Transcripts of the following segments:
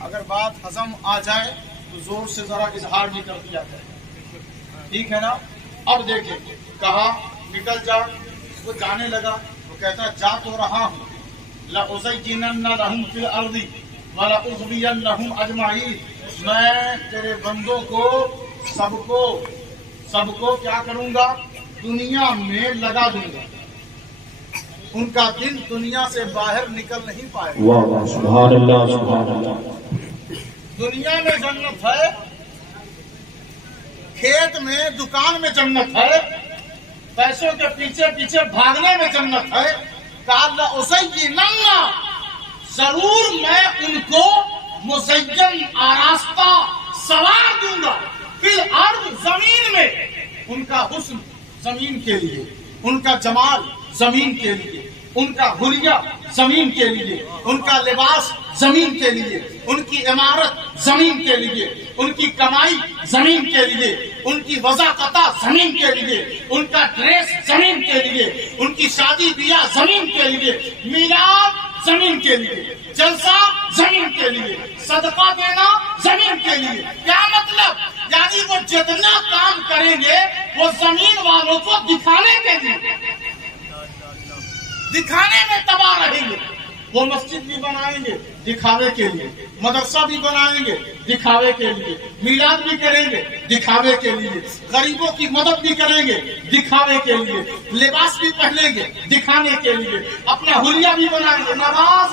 اگر بات ہضم آ جائے تو زور سے ذرا اظہار بھی کر دیا جائے، ٹھیک ہے نا؟ اب دیکھیں، کہا نکل جا، وہ جانے لگا، وہ کہتا جا تو رہا ہوں، لَأُزَيِّنَنَّ لَهُمْ فِي الْأَرْضِ وَلَأُغْوِيَنَّهُمْ أَجْمَعِينَ، میں تیرے بندوں کو سب کو کیا کروں گا؟ دنیا میں لگا دوں گا، ان کا دل دنیا سے باہر نکل نہیں پائے گا۔ واہ واہ، سبحان اللہ سبحان اللہ۔ دنیا میں جنت ہے، کھیت میں دکان میں جنت ہے، پیسوں کے پیچھے پیچھے بھاگنے میں جنت ہے۔ کہا اسے ضرور میں ان کو مزین آراستہ سوار دوں گا، پھر ارض زمین میں، ان کا حسن زمین کے لیے، ان کا جمال زمین کے لیے، ان کا حلیہ زمین کے لیے، ان کا لباس زمین کے لیے، ان کی عمارت زمین کے لیے، ان کی کمائی زمین کے لیے، ان کی وضاقتہ زمین کے لیے، ان کا ڈریس زمین کے لیے، ان کی شادی بیاہ زمین کے لیے، میلاد زمین کے لیے، جلسہ زمین کے لیے، صدقہ دینا زمین کے لیے۔ کیا مطلب؟ یعنی وہ جتنا کام کریں گے وہ زمین والوں کو دکھانے کے لیے، دکھانے میں تباہ رہیں گے۔ وہ مسجد بھی بنائیں گے دکھاوے کے لیے، مدرسہ بھی بنائیں گے دکھاوے کے لیے، میلاد بھی کریں گے دکھاوے کے لیے، غریبوں کی مدد بھی کریں گے دکھاوے کے لیے، لباس بھی پہنیں گے دکھانے کے لیے، اپنا حلیہ بھی بنائیں گے، نماز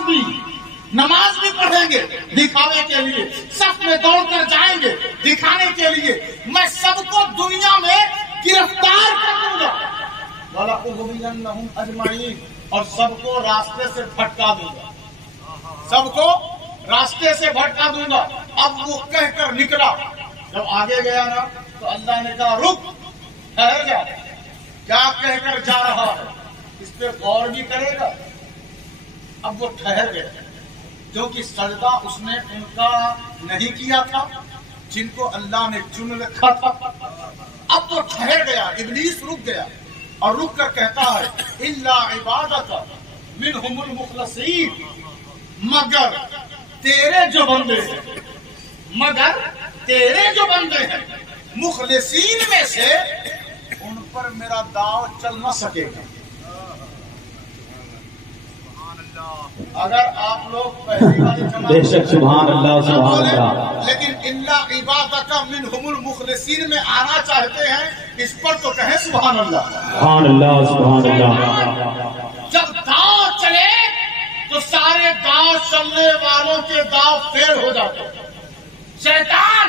بھی پڑھیں گے دکھاوے کے لیے، صف میں دوڑ کر جائیں گے دکھانے کے لیے۔ میں سب کو دنیا میں گرفتار کر دوں گا، وَلَأُغْوِيَنَّهُمْ أَجْمَعِينَ، اور سب کو راستے سے بھٹکا دوں گا، سب کو راستے سے بھٹکا دوں گا۔ اب وہ کہہ کر نکلا، جب آگے گیا نا تو اللہ نے کہا رک، ٹھہر جا، کیا کہہ کر جا رہا ہے، اس پہ غور بھی کرے گا۔ اب وہ ٹھہر گیا، جو کہ سجدہ اس نے ان کا نہیں کیا تھا، جن کو اللہ نے چن رکھا تھا۔ اب وہ ٹھہر گیا، ابلیس رک گیا، اور رک کر کہتا ہے الا عبادک منہم المخلصین، مگر تیرے جو بندے ہیں، مگر تیرے جو بندے ہیں مخلصین میں سے، ان پر میرا داؤ چل نہ سکے گا۔ اگر آپ لوگ پہلی والی بے شک سبحان اللہ سبحان اللہ، لیکن الا عبادک منہم المخلصین میں آنا چاہتے ہیں، اس پر تو کہیں سبحان اللہ سبحان اللہ سبحان اللہ۔ جب داؤ چلے تو سارے داؤ چلنے والوں کے داؤ فیل ہو جاتے ہیں۔ شیطان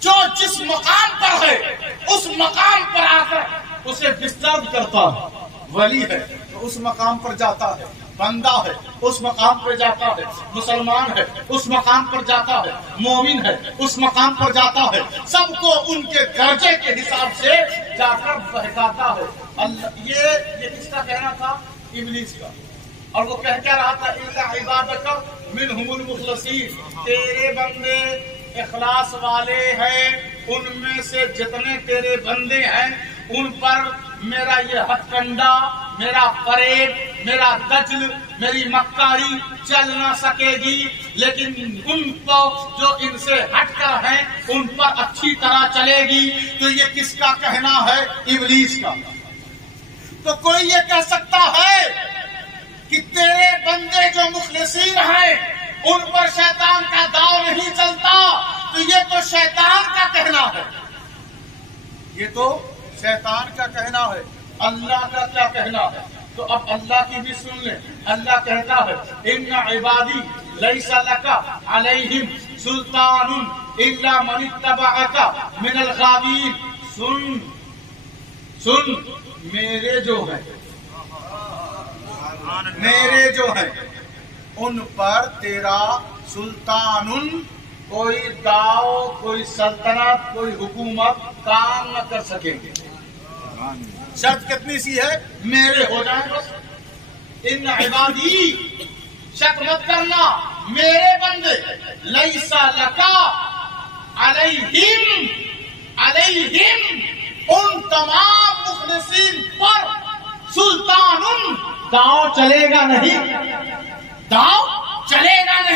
جو جس مقام پر ہے اس مقام پر آ کر اسے ڈسٹرب کرتا ہے، ولی ہے تو اس مقام پر جاتا ہے، بندہ ہے اس مقام پر جاتا ہے، مسلمان ہے اس مقام پر جاتا ہے، مومن ہے اس مقام پر جاتا ہے، سب کو ان کے درجے کے حساب سے جا کر بہکاتا ہے۔ اللہ یہ کس کا کہنا تھا؟ ابلیس کا۔ اور وہ کہہ کیا رہا تھا الا عبادک منہم المخلصین، تیرے بندے اخلاص والے ہیں، ان میں سے جتنے تیرے بندے ہیں ان پر میرا یہ ہتھ کنڈا، میرا فریب، میرا دجل، میری مکاری چل نہ سکے گی، لیکن ان کو جو ان سے ہٹ کر ہیں ان پر اچھی طرح چلے گی۔ تو یہ کس کا کہنا ہے؟ ابلیس کا۔ تو کوئی یہ کہہ سکتا ہے کہ تیرے بندے جو مخلصین ہیں ان پر شیطان کا داؤ نہیں چلتا، تو یہ تو شیطان کا کہنا ہے، یہ تو شیطان کا کہنا ہے۔ اللہ کا کیا کہنا ہے؟ تو اب اللہ کی بھی سن لیں۔ اللہ کہتا ہے ان عبادی لیس لک علیہم سلطان الا من اتبعک من الغاوین۔ سن میرے جو ہیں ان پر تیرا سلطان، کوئی داؤ، کوئی سلطنت، کوئی حکومت کام نہ کر سکے گی۔ شرط کتنی سی ہے؟ میرے ہو جائیں بس۔ ان عبادی، شک مت کرنا، میرے بندے، لیسا لکا علیہم، ان تمام مخلصین پر سلطان، داؤ چلے گا نہیں، داؤ چلے گا نہیں۔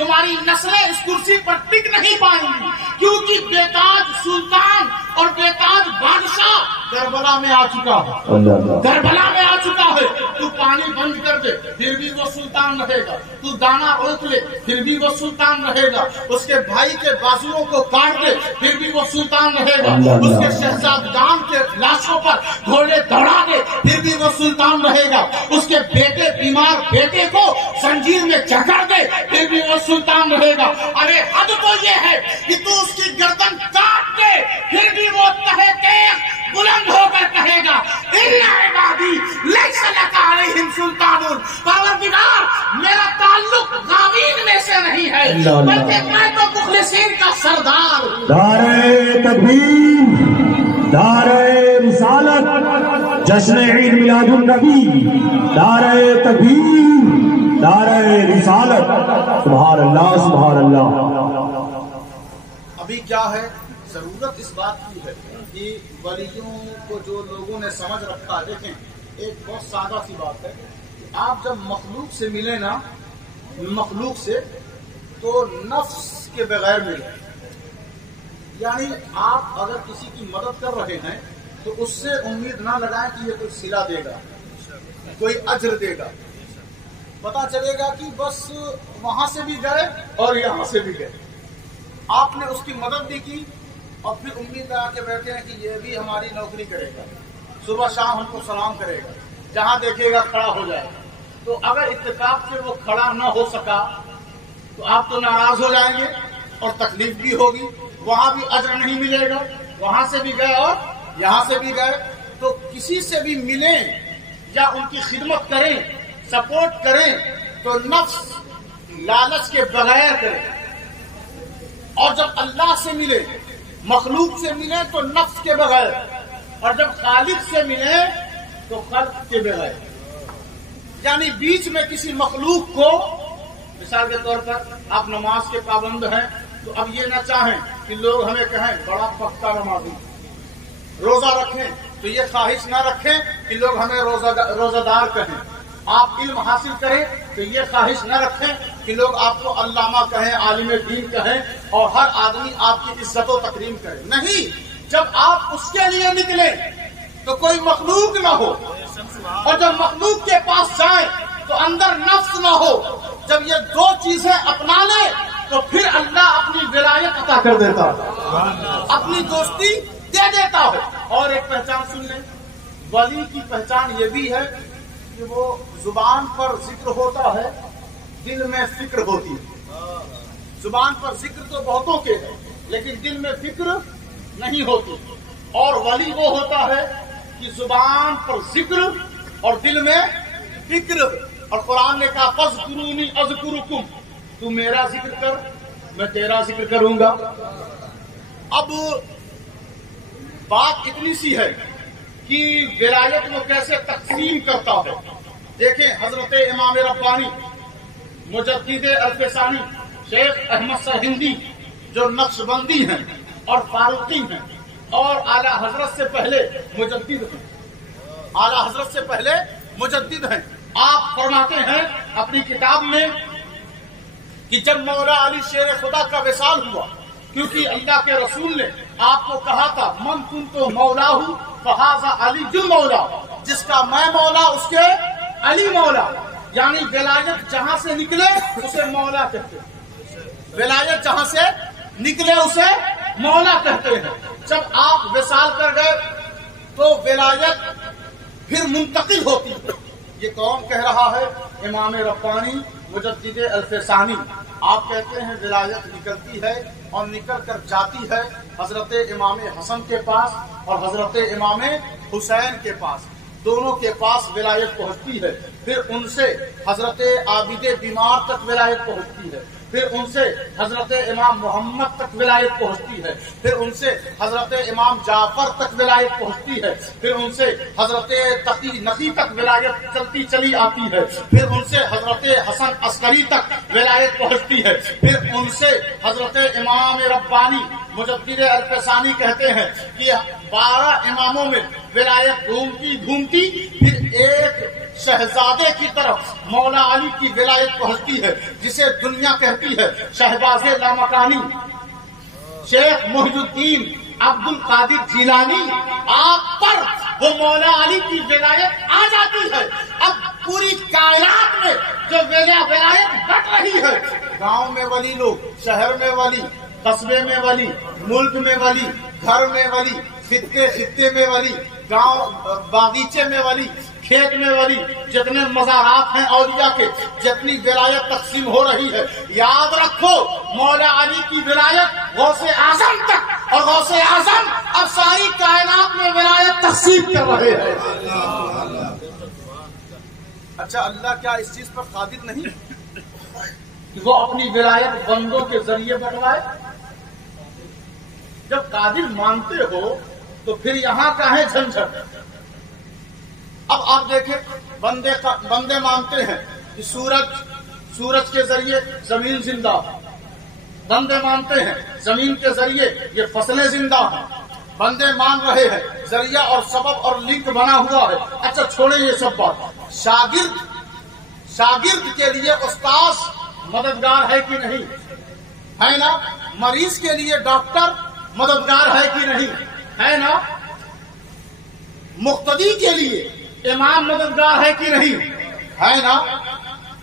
تمہاری نسلیں اس کرسی پر ٹک نہیں پائیں گی، کیونکہ بےتاج سلطان اور بےتاج بادشاہ کربلا میں آ چکا ہے، کربلا میں آ چکا ہے۔ تو پانی بند کر دے پھر بھی وہ سلطان رہے گا، تو دانا روک لے پھر بھی وہ سلطان رہے گا، اس کے بھائی کے بازوؤں کو کاٹ دے پھر بھی وہ سلطان رہے گا، اس کے شہزادگان کے لاشوں پر گھوڑے دوڑا دے پھر بھی وہ سلطان رہے گا، اس کے بیٹے بیمار بیٹے کو زنجیر میں جکڑ دے پھر بھی وہ سلطان رہے گا۔ ارے حد تو یہ ہے کہ تو اس کی گردن کاٹ دے پھر بھی وہ تہہ تیغ بلند ہو کر کہے گا اِنَّ عِبَادِي لَيْسَ لَكَ عَلَيْهِمْ سُلْطَانٌ۔ پروردگار میرا تعلق غاوین میں سے نہیں ہے بلکہ میں تو مخلصین کا سردار ہوں۔ دارے تکبیر، دارے رسالت، جشن عید میلاد النبی، دارے تکبیر، دارے رسالت، سبحان اللہ سبحان اللہ۔ ابھی کیا ہے، ضرورت اس بات کی ہے کہ ولیوں کو جو لوگوں نے سمجھ رکھا ہے، دیکھیں ایک بہت سادہ سی بات ہے کہ آپ جب مخلوق سے ملے نا، مخلوق سے تو نفس کے بغیر ملے، یعنی آپ اگر کسی کی مدد کر رہے ہیں تو اس سے امید نہ لگائیں کہ یہ کوئی صلہ دے گا، کوئی اجر دے گا، پتا چلے گا کہ بس وہاں سے بھی گئے اور یہاں سے بھی گئے، آپ نے اس کی مدد بھی کی اور پھر امید لگا کے بیٹھے ہیں کہ یہ بھی ہماری نوکری کرے گا، صبح شام ہم کو سلام کرے گا، جہاں دیکھے گا کھڑا ہو جائے گا۔ تو اگر اتفاق سے وہ کھڑا نہ ہو سکا تو آپ تو ناراض ہو جائیں گے اور تکلیف بھی ہوگی، وہاں بھی اجر نہیں ملے گا، وہاں سے بھی گئے اور یہاں سے بھی گئے۔ تو کسی سے بھی ملیں یا ان کی خدمت کریں، سپورٹ کریں تو نفس لالچ کے بغیر کریں، اور جب اللہ سے ملے، مخلوق سے ملے تو نفس کے بغیر، اور جب خالق سے ملے تو خلق کے بغیر، یعنی بیچ میں کسی مخلوق کو، مثال کے طور پر آپ نماز کے پابند ہیں تو اب یہ نہ چاہیں کہ لوگ ہمیں کہیں بڑا پختہ نمازی، روزہ رکھیں تو یہ خواہش نہ رکھیں کہ لوگ ہمیں روزہ دار کہیں، آپ علم حاصل کریں تو یہ خواہش نہ رکھیں کہ لوگ آپ کو علامہ کہیں، عالم دین کہیں اور ہر آدمی آپ کی عزت و تکریم کرے، نہیں۔ جب آپ اس کے لیے نکلیں تو کوئی مخلوق نہ ہو، اور جب مخلوق کے پاس جائیں تو اندر نفس نہ ہو، جب یہ دو چیزیں اپنا لیں تو پھر اللہ اپنی ولایت عطا کر دیتا ہے، اپنی دوستی دے دیتا ہے۔ اور ایک پہچان سن لیں، ولی کی پہچان یہ بھی ہے کہ وہ زبان پر ذکر ہوتا ہے، دل میں فکر ہوتی ہے۔ زبان پر ذکر تو بہتوں کے ہے لیکن دل میں فکر نہیں ہوتی، اور ولی وہ ہوتا ہے کہ زبان پر ذکر اور دل میں فکر، اور قرآن نے کہا فاذکرونی اذکرکم، تو میرا ذکر کر میں تیرا ذکر کروں گا۔ اب بات اتنی سی ہے کہ ولایت وہ کیسے تقسیم کرتا ہے۔ دیکھیں حضرت امام ربانی مجدد الفسانی شیخ احمد سرہندی جو نقشبندی ہیں اور فاروقی ہیں اور اعلیٰ حضرت سے پہلے مجدد ہیں، اعلیٰ حضرت سے پہلے مجدد ہیں، آپ فرماتے ہیں اپنی کتاب میں کہ جب مولا علی شیر خدا کا وصال ہوا، کیونکہ اللہ کے رسول نے آپ کو کہا تھا من کنت مولا ہوں فہذا علی جو مولا، جس کا میں مولا اس کے علی مولا، یعنی ولایت جہاں سے نکلے اسے مولا کہتے ہیں، ولایت جہاں سے نکلے اسے مولا کہتے ہیں۔ جب آپ وصال کر گئے تو ولایت پھر منتقل ہوتی ہے۔ یہ کون کہہ رہا ہے؟ امام ربانی مجدد الفسانی۔ آپ کہتے ہیں ولایت نکلتی ہے اور نکل کر جاتی ہے حضرت امام حسن کے پاس اور حضرت امام حسین کے پاس، دونوں کے پاس ولایت پہنچتی ہے، پھر ان سے حضرت عابد بیمار تک ولایت پہنچتی ہے، پھر ان سے حضرت امام محمد تک ولایت پہنچتی ہے، پھر ان سے حضرت امام جعفر تک ولایت پہنچتی ہے، پھر ان سے حضرت تقی نقی تک ولایت چلتی چلی آتی ہے، پھر ان سے حضرت حسن عسکری تک ولایت پہنچتی ہے، پھر ان سے حضرت امام ربانی مجدد الفسانی کہتے ہیں کہ 12 اماموں میں ولایت گھومتی گھومتی پھر ایک شہزادے کی طرف مولا علی کی ولایت پہنچتی ہے، جسے دنیا کہتی ہے شہباز لامکانی، شیخ محی الدین عبد القادر جیلانی، آپ پر وہ مولا علی کی ولایت آ جاتی ہے۔ اب پوری کائنات میں جو ولایت بٹ رہی ہے، گاؤں میں ولی لوگ، شہر میں ولی، قصبے میں ولی، ملک میں ولی، گھر میں ولی، خطے میں ولی، گاؤں باغیچے میں ولی، کھیت میں ولی، جتنے مزارات ہیں اولیاء کے، جتنی ولایت تقسیم ہو رہی ہے، یاد رکھو مولا علی کی ولایت غوث اعظم تک، اور غوث اعظم اب ساری کائنات میں ولایت تقسیم کر رہے ہیں۔ اچھا اللہ کیا اس چیز پر قادر نہیں کہ وہ اپنی ولایت بندوں کے ذریعے بنوائے؟ جب قادر مانتے ہو تو پھر یہاں کا ہے جھنجھٹ۔ اب آپ دیکھیں بندے مانتے ہیں کہ سورج کے ذریعے زمین زندہ ہے، بندے مانتے ہیں زمین کے ذریعے یہ فصلیں زندہ ہیں، بندے مان رہے ہیں ذریعہ اور سبب اور لنک بنا ہوا ہے۔ اچھا چھوڑیں یہ سب بات، شاگرد کے لیے استاذ مددگار ہے کہ نہیں ہے نا؟ مریض کے لیے ڈاکٹر مددگار ہے کہ نہیں ہے نا؟ مقتدی کے لیے امام مددگار ہے کہ نہیں ہے نا؟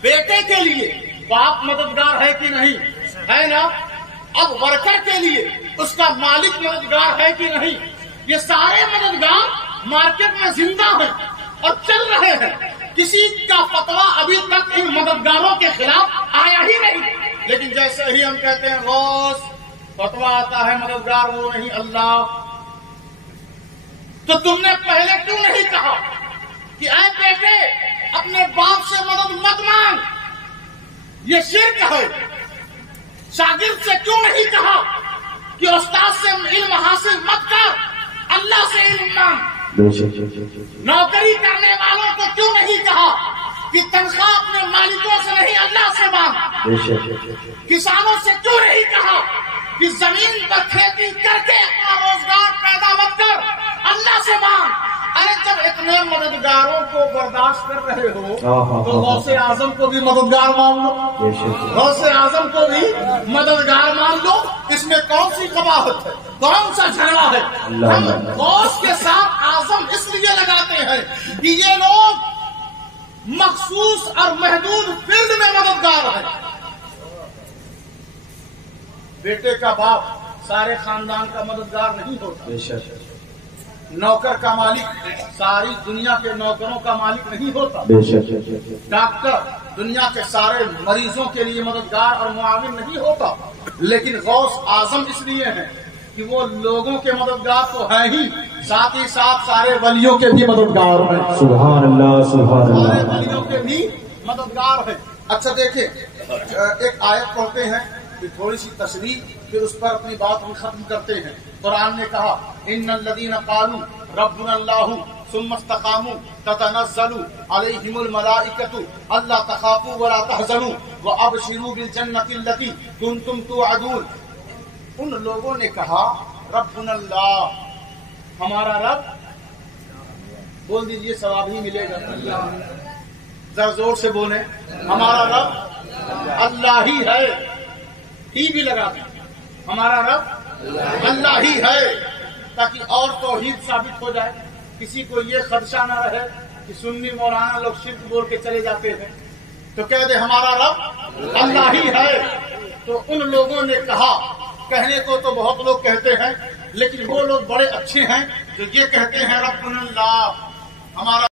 بیٹے کے لیے باپ مددگار ہے کہ نہیں ہے نا؟ اب ورکر کے لیے اس کا مالک مددگار ہے کہ نہیں؟ یہ سارے مددگار مارکیٹ میں زندہ ہیں اور چل رہے ہیں۔ کسی کا فتویٰ ابھی تک ان مددگاروں کے خلاف آیا ہی نہیں، لیکن جیسے ہی ہم کہتے ہیں غوث، فتویٰ آتا ہے مددگار وہ نہیں اللہ۔ تو تم نے پہلے کیوں نہیں کہا کہ اے بیٹے اپنے باپ سے مدد مت مانگ، یہ شرک ہے؟ شاگرد سے کیوں نہیں کہا کہ استاد سے علم حاصل مت کر، اللہ سے علم مانگ؟ نوکری کرنے والوں کو کیوں نہیں کہا کہ تنخواہ اپنے مالکوں سے نہیں اللہ سے مانگ؟ کسانوں سے کیوں نہیں کہا کہ زمین پر کھیتی کر کے اپنا روزگار پیدا مت کر، اللہ سے مانگ؟ ارے جب اتنے مددگاروں کو برداشت کر رہے ہو تو غوث اعظم کو بھی مددگار مان لو، غوث اعظم کو بھی مددگار مان لو۔ اس میں کون سی قباحت ہے، کون سا جھگڑا ہے؟ ہم غوث کے ساتھ اعظم اس لیے لگاتے ہیں کہ یہ لوگ مخصوص اور محدود فیلڈ میں مددگار ہیں۔ بیٹے کا باپ سارے خاندان کا مددگار نہیں ہوتا، نوکر کا مالک ساری دنیا کے نوکروں کا مالک نہیں ہوتا، ڈاکٹر دنیا کے سارے مریضوں کے لیے مددگار اور معاون نہیں ہوتا، لیکن غوث اعظم اس لیے ہیں کہ وہ لوگوں کے مددگار تو ہیں ہی، ساتھ ہی ساتھ سارے ولیوں کے بھی مددگار ہیں۔ سبحان اللہ سبحان اللہ، سارے ولیوں کے بھی مددگار ہیں۔ اچھا دیکھیں ایک آیت پڑھتے ہیں کہ تھوڑی سی تشریح، پھر اس پر اپنی بات ہم ختم کرتے ہیں۔ قرآن نے کہا ان الذین قالوا ربنا اللہ ثم استقاموا تتنزل علیہم الملائکۃ الا تخافوا ولا تحزنوا وابشروا بالجنۃ التي کنتم توعدون۔ ان لوگوں نے کہا ربنا اللہ، ہمارا رب، بول دیجئے ثواب ہی ملے گا، ذرا زور سے بولیں، ہمارا رب اللہ ہی ہے، ٹی بھی لگا دیں، ہمارا رب اللہ ہی ہے، تاکہ اور توحید ثابت ہو جائے، کسی کو یہ خدشہ نہ رہے کہ سنی مولانا لوگ شرک بول کے چلے جاتے ہیں، تو کہہ دے ہمارا رب اللہ ہی ہے۔ تو ان لوگوں نے کہا، کہنے کو تو بہت لوگ کہتے ہیں، لیکن وہ لوگ بڑے اچھے ہیں جو یہ کہتے ہیں ربنا اللہ، ہمارا